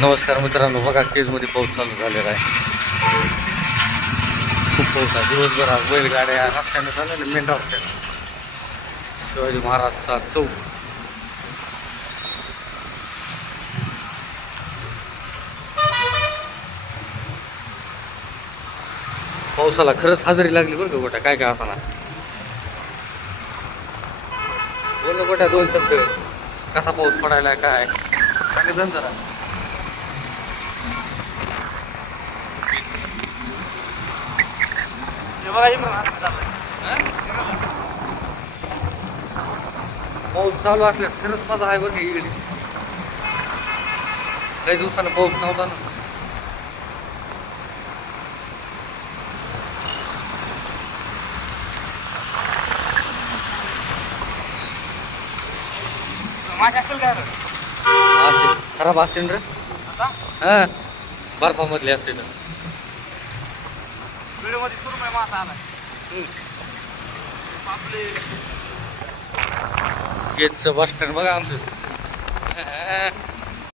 नमस्कार मित्रांनो, बघा केजमध्ये पाऊस चालू झालेला आहे. खूप पाऊस आहे दिवसभर. आज बैलगाड्या रस्त्यानं चालल्या मेन रस्त्यानं. शिवाजी महाराजचा चौक. पावसाला खरंच हजेरी लागली बरं का गोट्या. काय काय असणार बोल ना गोट्या, दोन शब्द. कसा पाऊस पडायला काय सांगायचं जरा. पाऊस चालू असल्यास खरंच मजा आहे बरं का इकडे. काही दिवसानं पाऊस नव्हता ना. असे खराब असते ना रे. हा, बर्फामधले असते तर. गेटचं बस स्टँड बघा आमचं.